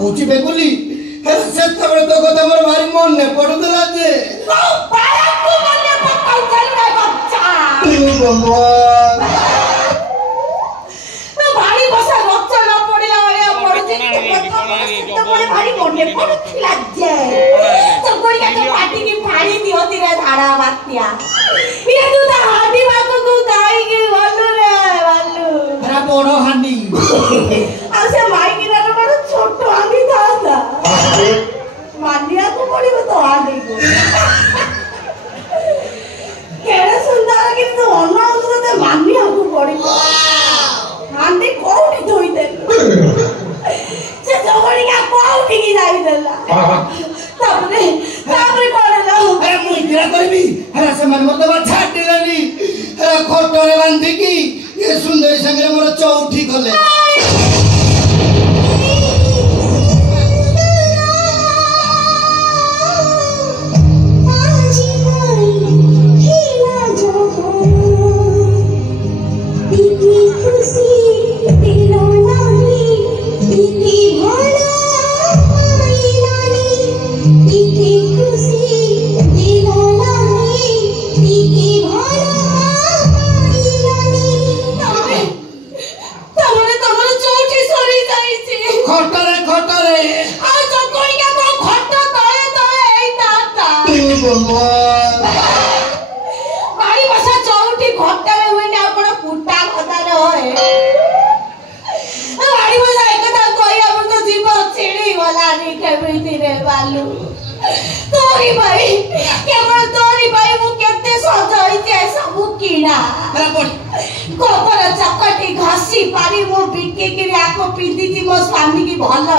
କହୁଛି ବେଗୁଲି ସେତେବେଳେ ତ କଥା ମୋର ଭାରି ମନେ ପଡୁଥିଲା ଯେ ଭାରି ବସା ରକ୍ତ ନ ପଡିଲା ଭଳିଆ ପଡୁଛି ଭାରି ମନେ ପଡୁଥିଲା ଯେ ପାଟିକି ପାଣି ଦିଅନ୍ତି ରେ ଧାରା ବାତ୍ୟା ଇଏ ତୁ ତା ହାଣ୍ଡି ପାଖକୁ କାହିଁକି ଗଲୁ ରେ ବାଲୁ ବଡ ହାଣ୍ଡି ଆଉ ସେ ମାଇକିନାର ବଡ ଛୋଟ ହାଣ୍ଡି ଥାନ୍ତା ମାନିବାକୁ ପଡିବ ତ ହାଣ୍ଡିକୁ କେଡେ ସୁନ୍ଦର କିନ୍ତୁ ଅନାଉଛୁ ତତେ ମାନିବାକୁ ପଡିବ ହାଣ୍ଡି କୋଉଠି ଥୋଇଦେଲୁ ସେ ଜଗଣିକା କୋଉଠିକି ଯାଇଦେଲା ତାପରେ କଣ ହେଲା ମୁଁ ଇନ୍ଦିରା କରିବି ସେମାନେ ମତେ ଛାଡ଼ିଲେନି ଖଟରେ ବାନ୍ଧିକି ଏ ସୁନ୍ଦରୀ ସାଙ୍ଗରେ ମୋର ଚଉଠି କଲେ भारी बसा चौठी घटारे हुए ना आपण पुटा खदारे होए भारी बसा एकता कोई हमर तो जीव छिड़ी वाला नी केमिति रे बालू तोरी भाई केवल तोरी भाई मु केते सजाई के सब कीड़ा कोपर चकटी घासी पारी मु बिके के आको पिंदी थी मो स्वामी की भल